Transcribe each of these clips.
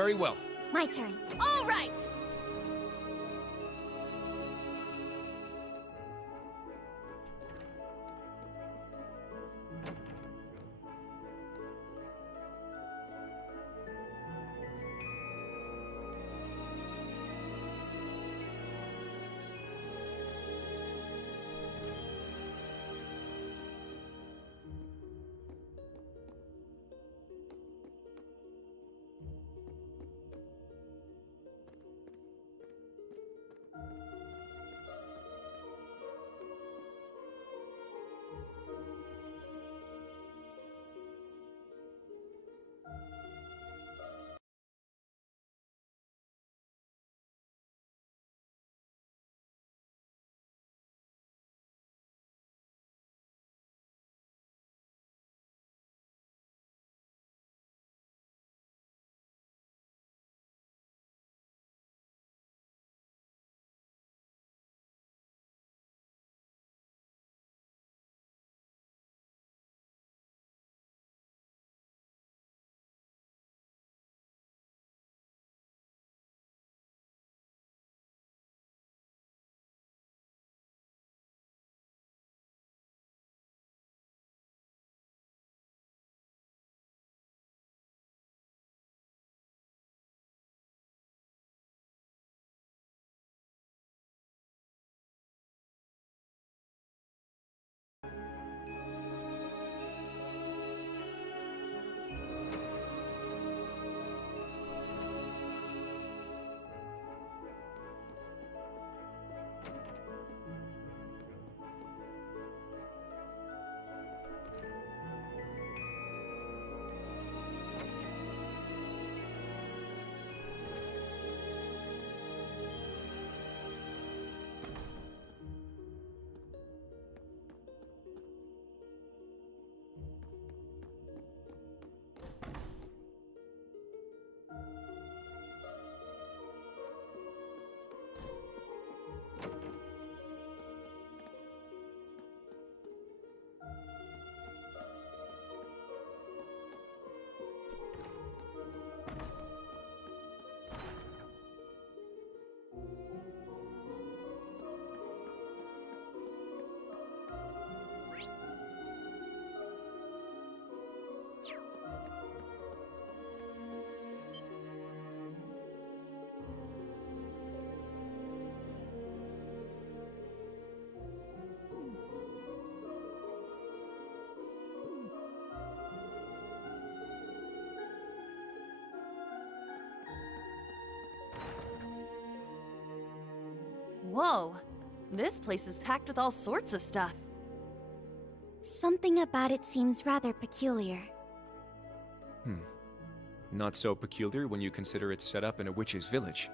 Very well. My turn. All right! Whoa, this place is packed with all sorts of stuff. Something about it seems rather peculiar. Not so peculiar when you consider it's set up in a witch's village.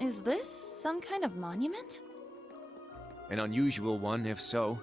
Is this some kind of monument? An unusual one, if so.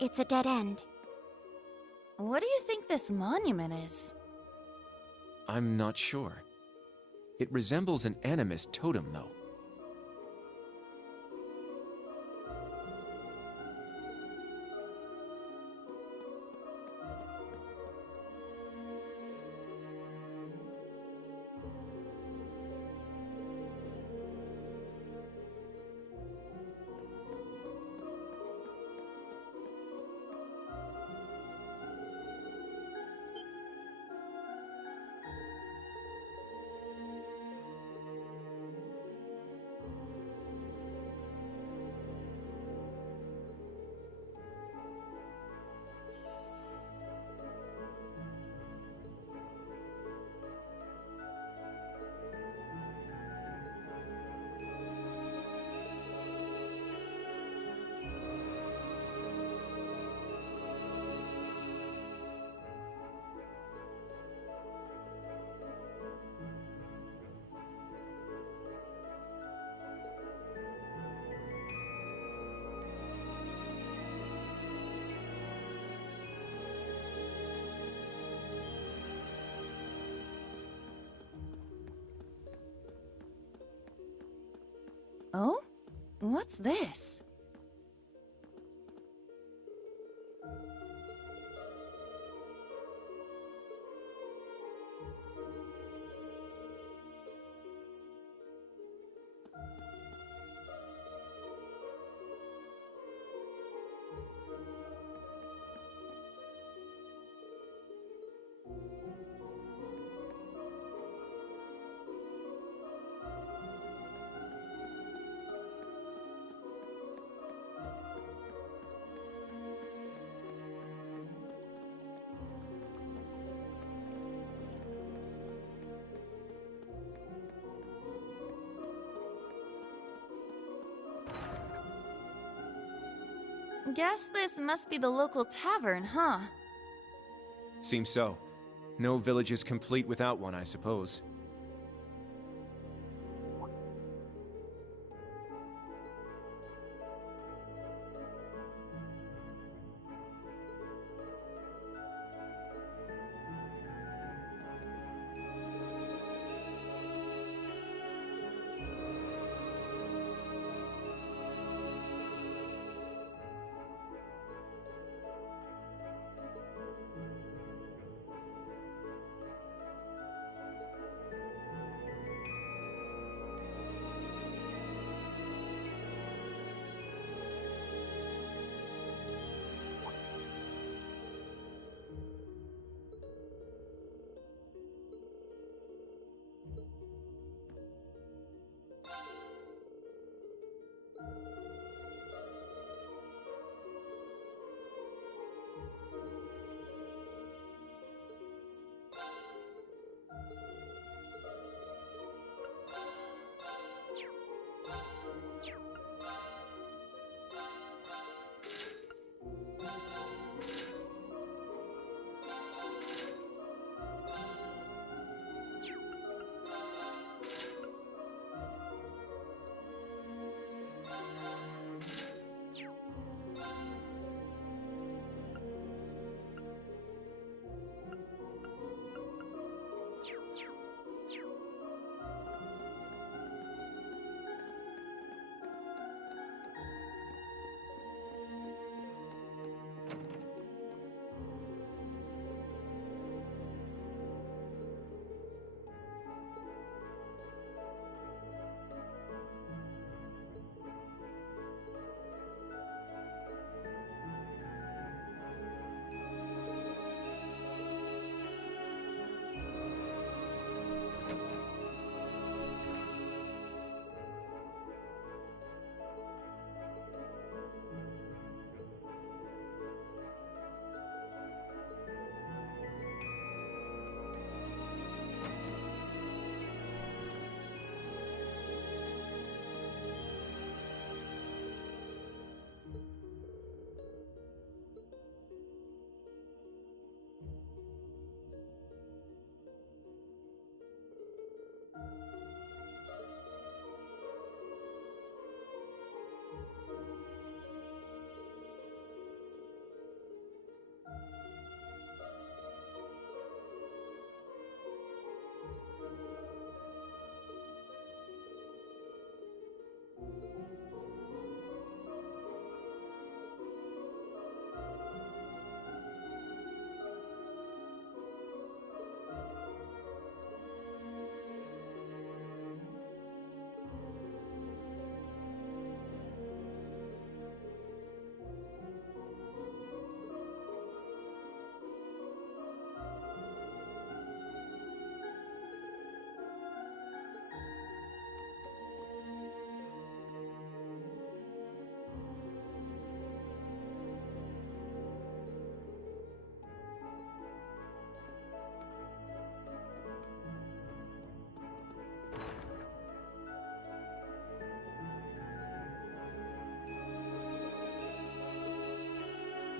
It's a dead end. What do you think this monument is? I'm not sure. It resembles an animist totem, though. Oh? What's this? Guess this must be the local tavern, huh? Seems so. No village is complete without one, I suppose.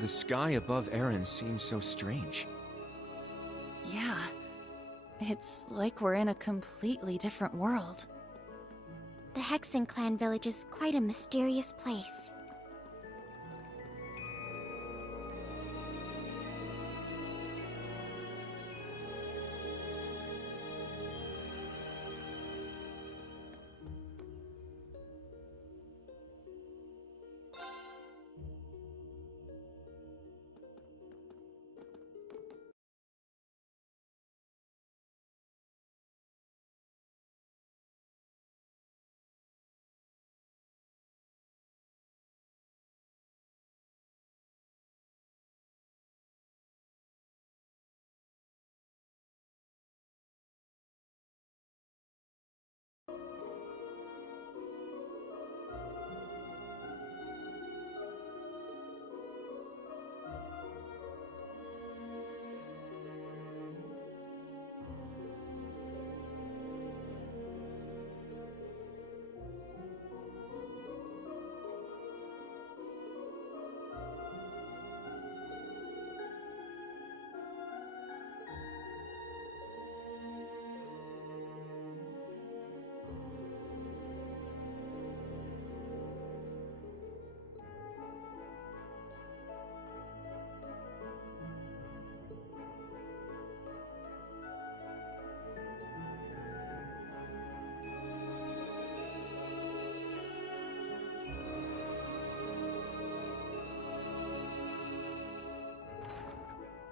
The sky above Erin seems so strange. Yeah. It's like we're in a completely different world. The Hexen clan village is quite a mysterious place.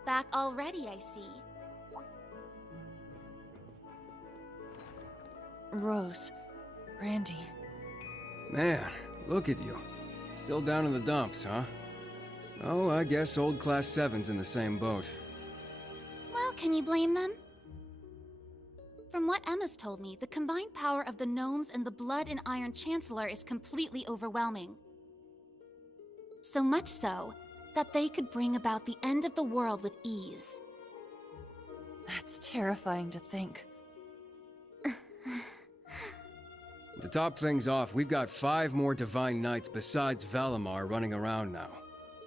Back already, I see. Rose. Randy. Man, look at you. Still down in the dumps, huh? Oh, I guess old Class 7's in the same boat. Well, can you blame them? From what Emma's told me, the combined power of the gnomes and the Blood and Iron Chancellor is completely overwhelming. So much so, that they could bring about the end of the world with ease. That's terrifying to think. To top things off, we've got 5 more Divine Knights besides Valimar running around now.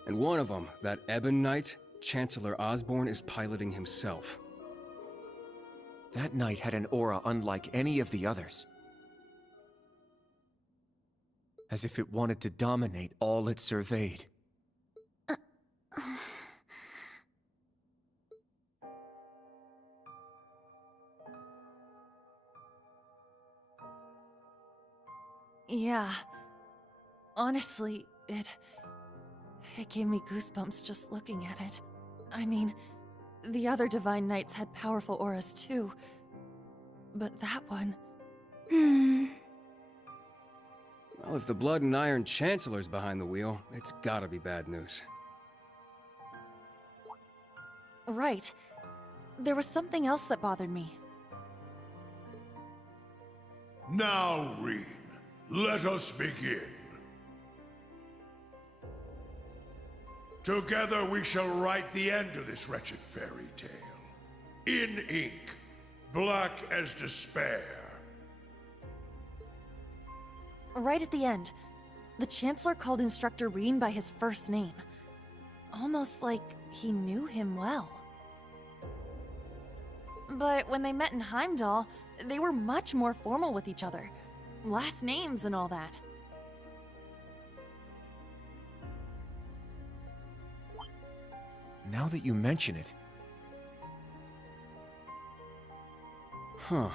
And one of them, that Ebon Knight, Chancellor Osborne is piloting himself. That knight had an aura unlike any of the others. As if it wanted to dominate all it surveyed. Yeah. Honestly, it gave me goosebumps just looking at it. I mean, the other Divine Knights had powerful auras too. But that one... Well, if the Blood and Iron Chancellor's behind the wheel, it's gotta be bad news. Right. There was something else that bothered me. Now, Rean, let us begin. Together we shall write the end of this wretched fairy tale. In ink, black as despair. Right at the end, the Chancellor called Instructor Rean by his first name. Almost like he knew him well. But when they met in Heimdall, they were much more formal with each other. Last names and all that. Now that you mention it, Huh.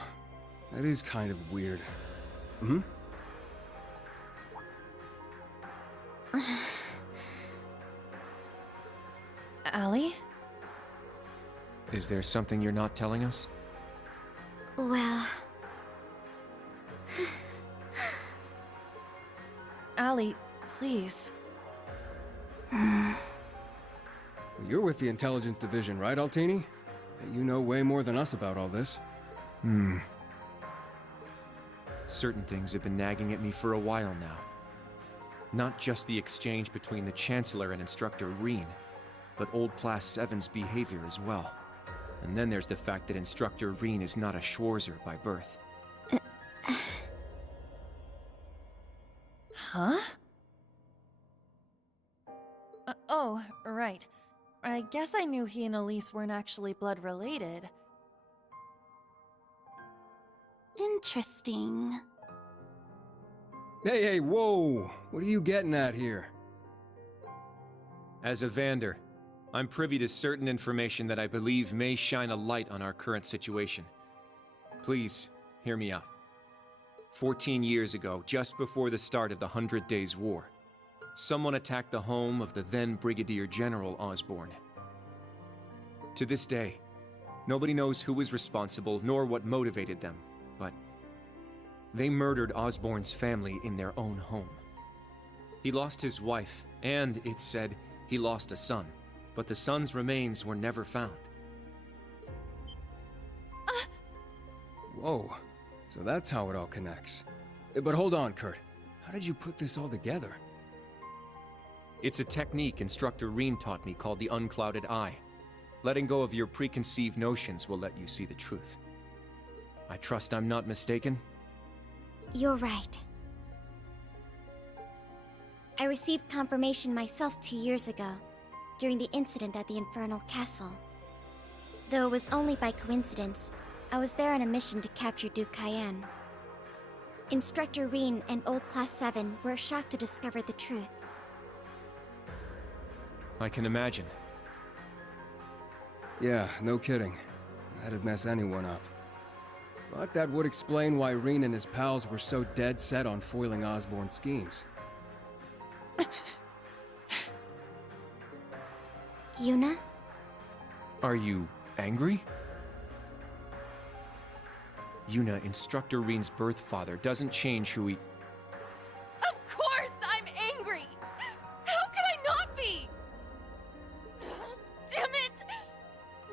That is kind of weird. Hmm? Allie? is there something you're not telling us? Well, Allie, please. You're with the Intelligence Division, right, Altini? You know way more than us about all this. Certain things have been nagging at me for a while now. Not just the exchange between the Chancellor and Instructor Rean, but old Class 7's behavior as well. And then there's the fact that Instructor Rean is not a Schwarzer by birth. Huh? Oh, right. I guess I knew he and Elise weren't actually blood related. Interesting. Hey, whoa! What are you getting at here? As a Vander, I'm privy to certain information that I believe may shine a light on our current situation. Please, hear me out. 14 years ago, just before the start of the 100 Days' War, someone attacked the home of the then Brigadier General Osborn. To this day, nobody knows who was responsible nor what motivated them, but they murdered Osborn's family in their own home. He lost his wife, and, it's said, he lost a son, but the son's remains were never found. Whoa, so that's how it all connects. But hold on, Kurt. How did you put this all together? It's a technique Instructor Reen taught me called the Unclouded Eye. Letting go of your preconceived notions will let you see the truth. I trust I'm not mistaken? You're right. I received confirmation myself 2 years ago, during the incident at the Infernal Castle. Though it was only by coincidence, I was there on a mission to capture Duke Cayenne. Instructor Reen and Old Class 7 were shocked to discover the truth. I can imagine. Yeah, no kidding. That'd mess anyone up. But that would explain why Reen and his pals were so dead set on foiling Osborn's schemes. Yuna? Are you angry? Yuna, Instructor Reen's birth father, doesn't change who he... Of course I'm angry! How could I not be? Damn it!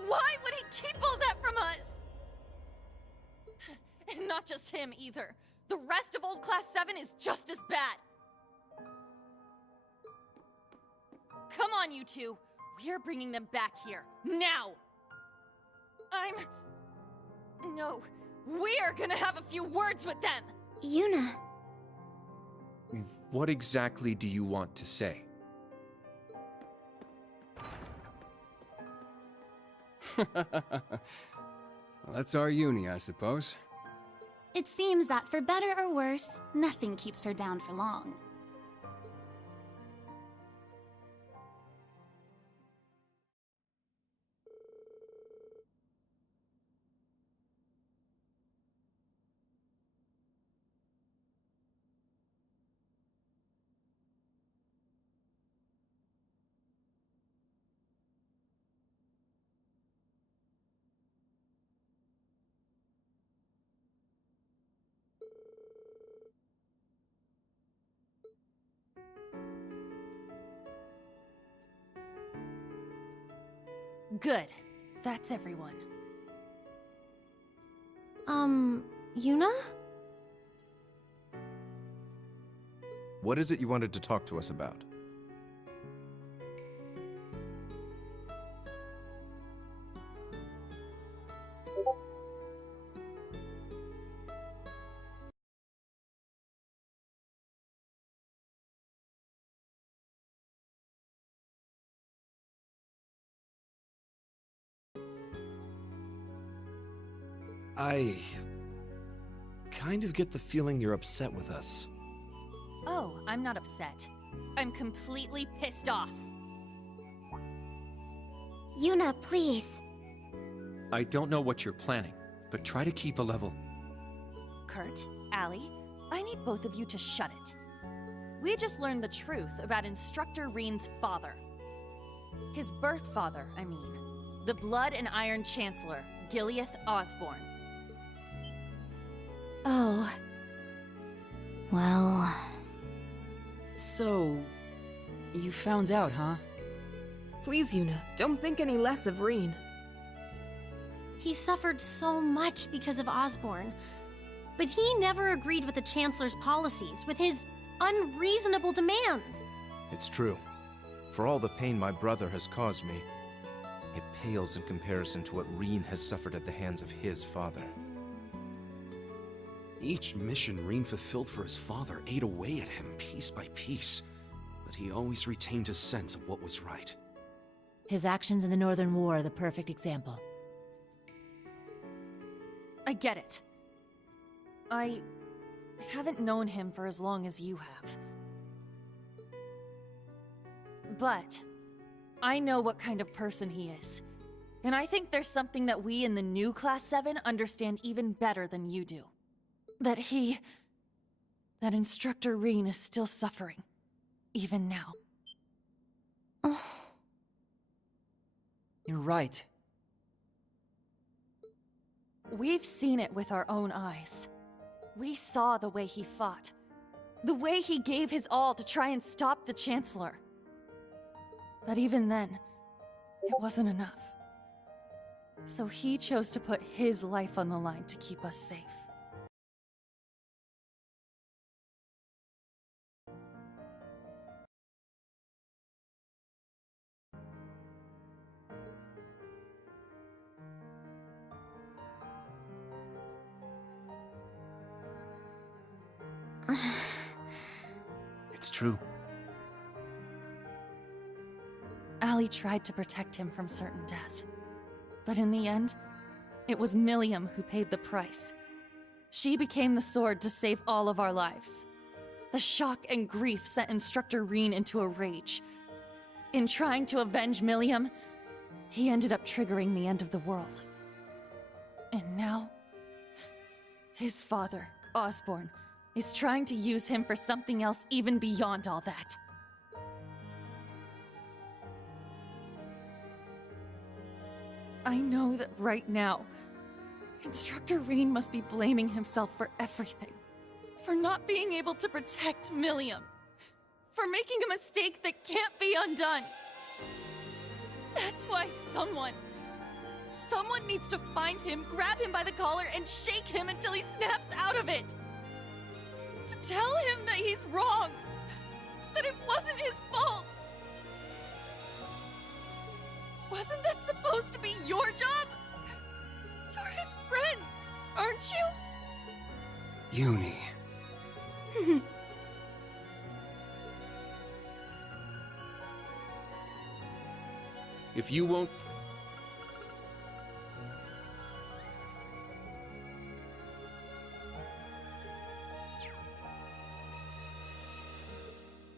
Why would he keep all that from us? And not just him, either. The rest of Old Class 7 is just as bad. Come on, you two. We're bringing them back here, now! No, we're gonna have a few words with them! Yuna! What exactly do you want to say? Well, that's our uni, I suppose. It seems that for better or worse, nothing keeps her down for long. Good. That's everyone. Yuna? What is it you wanted to talk to us about? I kind of get the feeling you're upset with us. Oh, I'm not upset. I'm completely pissed off. Yuna, please. I don't know what you're planning, but try to keep a level. Kurt, Allie, I need both of you to shut it. We just learned the truth about Instructor Reen's father. His birth father, I mean. The Blood and Iron Chancellor, Gileath Osborn. Oh. Well... So... you found out, huh? Please, Yuna, don't think any less of Reen. He suffered so much because of Osborn, but he never agreed with the Chancellor's policies, with his unreasonable demands. It's true. For all the pain my brother has caused me, it pales in comparison to what Reen has suffered at the hands of his father. Each mission Reen fulfilled for his father ate away at him piece by piece. but he always retained a sense of what was right. His actions in the Northern War are the perfect example. I get it. I haven't known him for as long as you have. But I know what kind of person he is. And I think there's something that we in the new Class 7 understand even better than you do. That Instructor Rean is still suffering. Even now. You're right. We've seen it with our own eyes. We saw the way he fought. The way he gave his all to try and stop the Chancellor. But even then, it wasn't enough. So he chose to put his life on the line to keep us safe. It's true. Allie tried to protect him from certain death. But in the end, it was Milliam who paid the price. She became the sword to save all of our lives. The shock and grief sent Instructor Rean into a rage. In trying to avenge Milliam, he ended up triggering the end of the world. And now, his father, Osborn, is trying to use him for something else even beyond all that. I know that right now, Instructor Rean must be blaming himself for everything. For not being able to protect Milliam. For making a mistake that can't be undone. That's why someone needs to find him, grab him by the collar, and shake him until he snaps out of it. To tell him that he's wrong. That it wasn't his fault. Wasn't that supposed to be your job? You're his friends, aren't you? Uni. If you won't...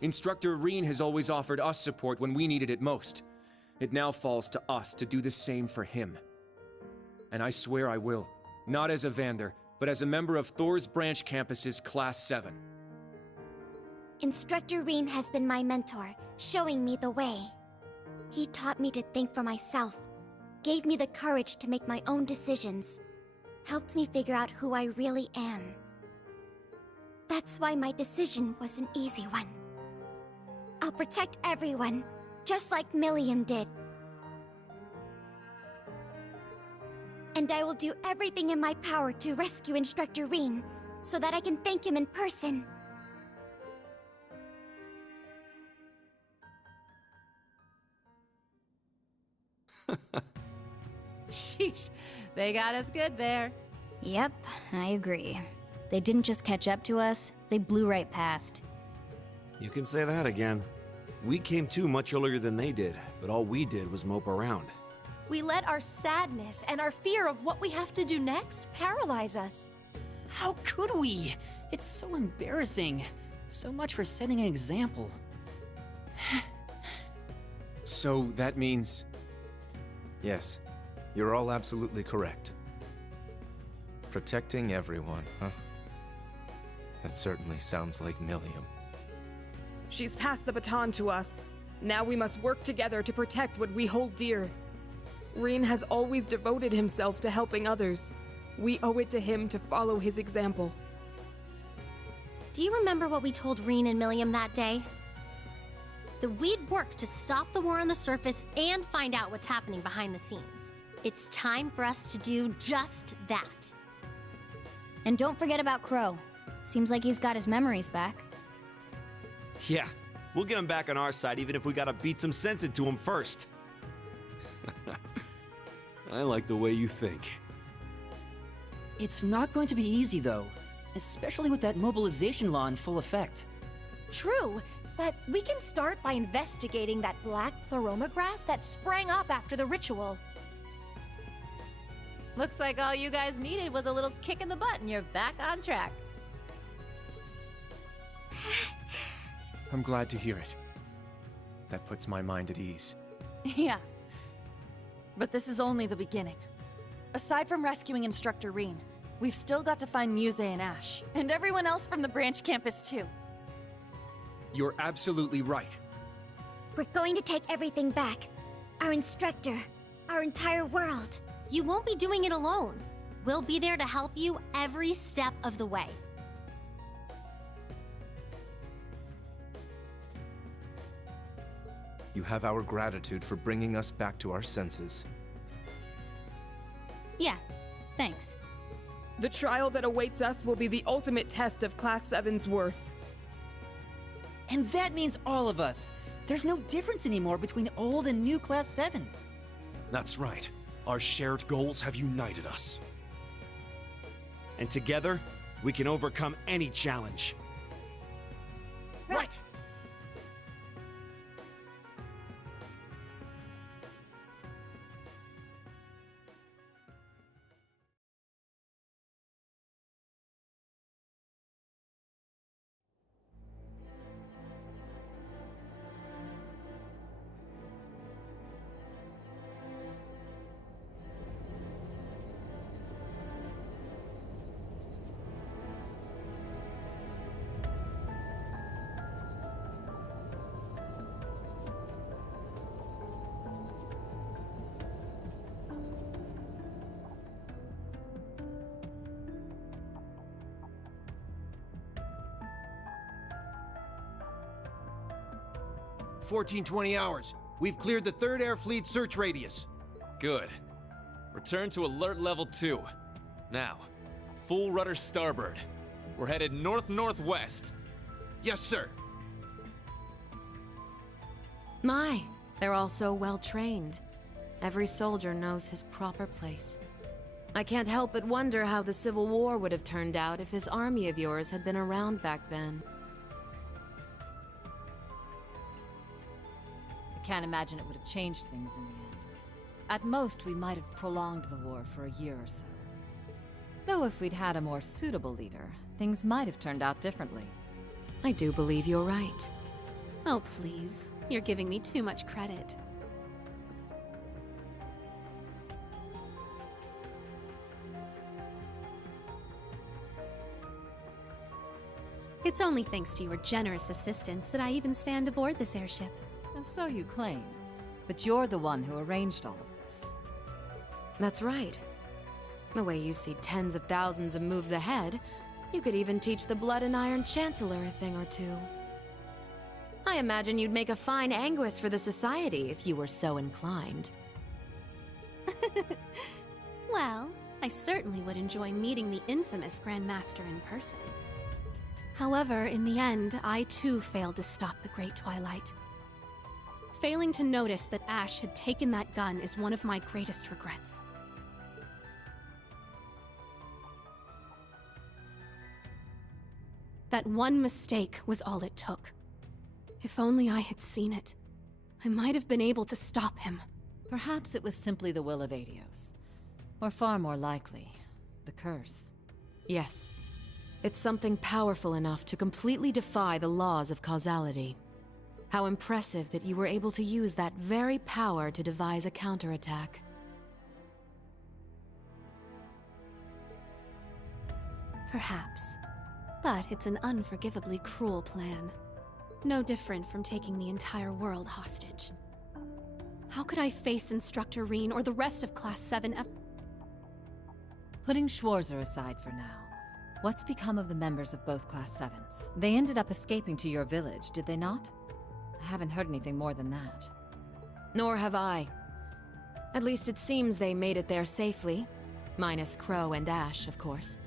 Instructor Rean has always offered us support when we needed it most. It now falls to us to do the same for him. And I swear I will. Not as a Vander, but as a member of Thor's Branch Campus's Class 7. Instructor Rean has been my mentor, showing me the way. He taught me to think for myself, gave me the courage to make my own decisions, helped me figure out who I really am. That's why my decision was an easy one. I'll protect everyone, just like Milliam did. And I will do everything in my power to rescue Instructor Rean, so that I can thank him in person. Sheesh, they got us good there. Yep, I agree. They didn't just catch up to us, they blew right past. You can say that again. We came to much earlier than they did, but all we did was mope around. We let our sadness and our fear of what we have to do next paralyze us. How could we? It's so embarrassing. So much for setting an example. So that means... Yes, you're all absolutely correct. Protecting everyone, huh? That certainly sounds like Milliam. She's passed the baton to us. Now we must work together to protect what we hold dear. Rean has always devoted himself to helping others. We owe it to him to follow his example. Do you remember what we told Rean and Milliam that day? That we'd work to stop the war on the surface and find out what's happening behind the scenes. It's time for us to do just that. And don't forget about Crow. Seems like he's got his memories back. Yeah, we'll get him back on our side even if we gotta beat some sense into him first. I like the way you think. It's not going to be easy, though. Especially with that mobilization law in full effect. True. But we can start by investigating that black pleroma grass that sprang up after the ritual. Looks like all you guys needed was a little kick in the butt and you're back on track. I'm glad to hear it. That puts my mind at ease. Yeah. But this is only the beginning. Aside from rescuing Instructor Reen, we've still got to find Muse and Ash, and everyone else from the branch campus too. You're absolutely right. We're going to take everything back. Our instructor, our entire world. You won't be doing it alone. We'll be there to help you every step of the way. You have our gratitude for bringing us back to our senses. Yeah, thanks. The trial that awaits us will be the ultimate test of Class 7's worth. And that means all of us. There's no difference anymore between old and new Class 7. That's right. Our shared goals have united us. And together, we can overcome any challenge. Right. $1420. We've cleared the 3rd Air Fleet search radius. Good. Return to alert level 2. Now, full rudder starboard. We're headed north-northwest. Yes, sir. My, they're all so well trained. Every soldier knows his proper place. I can't help but wonder how the Civil War would have turned out if this army of yours had been around back then. I can't imagine it would have changed things in the end. At most, we might have prolonged the war for a year or so. Though if we'd had a more suitable leader, things might have turned out differently. I do believe you're right. Oh, please. You're giving me too much credit. It's only thanks to your generous assistance that I even stand aboard this airship. And so you claim. But you're the one who arranged all of this. That's right. The way you see tens of thousands of moves ahead, you could even teach the Blood and Iron Chancellor a thing or two. I imagine you'd make a fine Anguis for the Society if you were so inclined. Well, I certainly would enjoy meeting the infamous Grandmaster in person. However, in the end, I too failed to stop the Great Twilight. Failing to notice that Ash had taken that gun is one of my greatest regrets. That one mistake was all it took. If only I had seen it, I might have been able to stop him. Perhaps it was simply the will of Aidios. Or far more likely, the curse. Yes. It's something powerful enough to completely defy the laws of causality. How impressive that you were able to use that very power to devise a counterattack. Perhaps. But it's an unforgivably cruel plan. No different from taking the entire world hostage. How could I face Instructor Reen or the rest of Class 7 Putting Schwarzer aside for now, what's become of the members of both Class 7s? They ended up escaping to your village, did they not? I haven't heard anything more than that. Nor have I. At least it seems they made it there safely. Minus Crow and Ash, of course.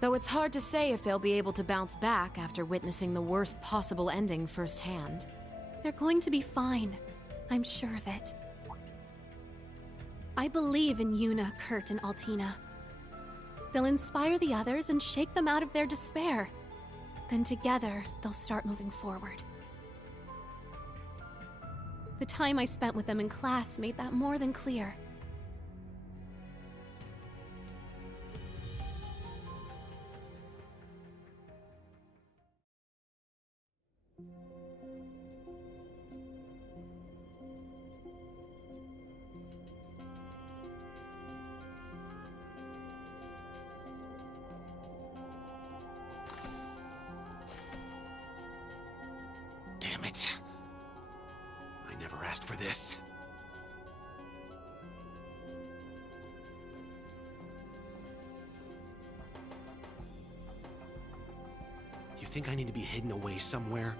Though it's hard to say if they'll be able to bounce back after witnessing the worst possible ending firsthand. They're going to be fine. I'm sure of it. I believe in Yuna, Kurt, and Altina. They'll inspire the others and shake them out of their despair. Then together, they'll start moving forward. The time I spent with them in class made that more than clear. Damn it. I never asked for this. You think I need to be hidden away somewhere?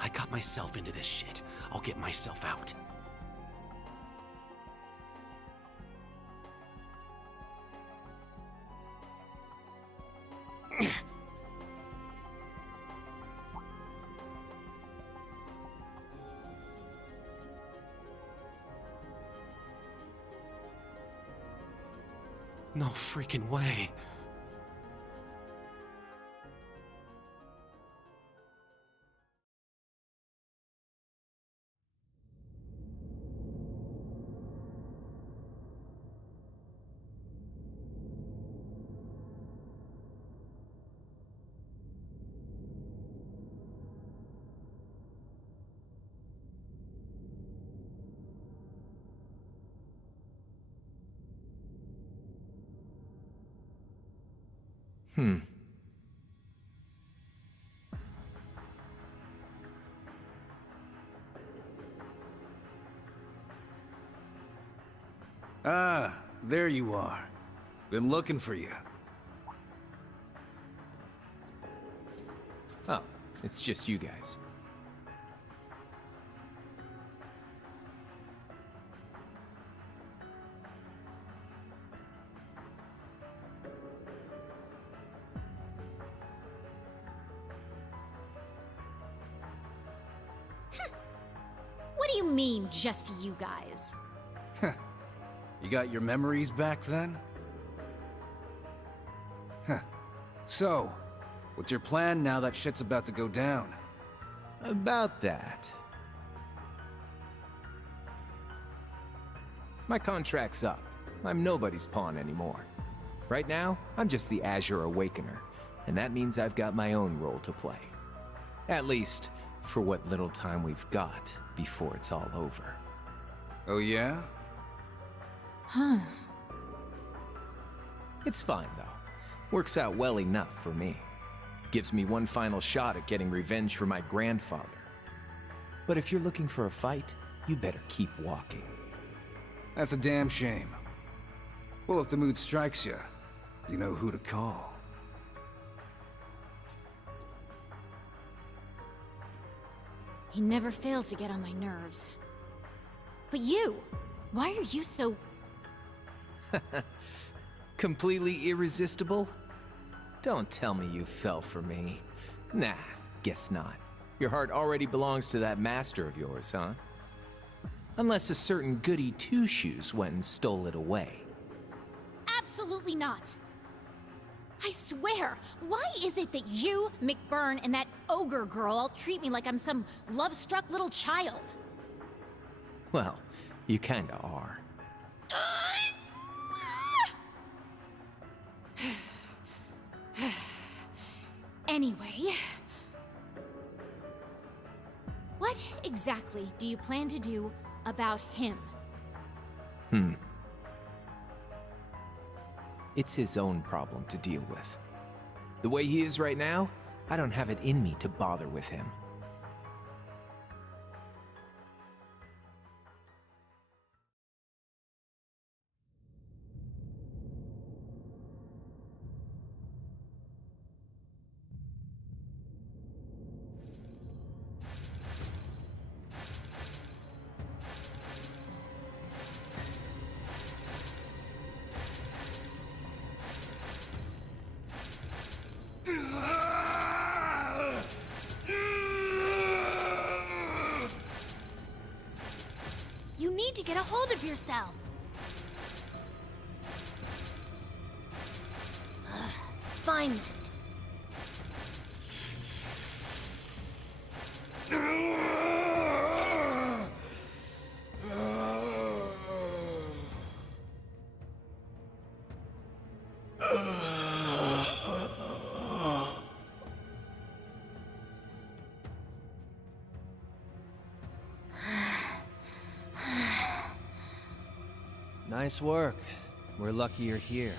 I got myself into this shit. I'll get myself out. No freaking way. Ah, there you are. Been looking for you. Oh, it's just you guys. What do you mean, just you guys? You got your memories back then? Huh. So, what's your plan now that shit's about to go down? About that. My contract's up. I'm nobody's pawn anymore. Right now, I'm just the Azure Awakener, and that means I've got my own role to play. At least, for what little time we've got before it's all over. Oh yeah? Huh. It's fine, though. Works out well enough for me. Gives me one final shot at getting revenge for my grandfather. But if you're looking for a fight, you better keep walking. That's a damn shame. Well, if the mood strikes you, you know who to call. He never fails to get on my nerves. But you, why are you so... Completely irresistible? Don't tell me you fell for me. Nah, guess not. Your heart already belongs to that master of yours, huh? Unless a certain goody two-shoes went and stole it away. Absolutely not. I swear, why is it that you, McBurn, and that ogre girl all treat me like I'm some love-struck little child? Well, you kinda are. Anyway... What exactly do you plan to do about him? It's his own problem to deal with. The way he is right now, I don't have it in me to bother with him. You need to get a hold of yourself. Fine then. Nice work. We're lucky you're here.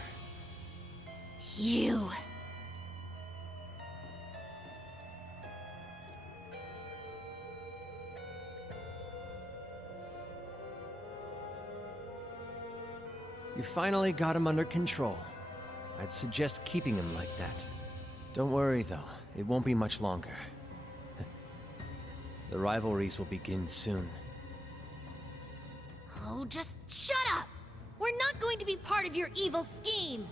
You. You finally got him under control. I'd suggest keeping him like that. Don't worry, though. It won't be much longer. The rivalries will begin soon. Oh, just shut up! We're not going to be part of your evil scheme!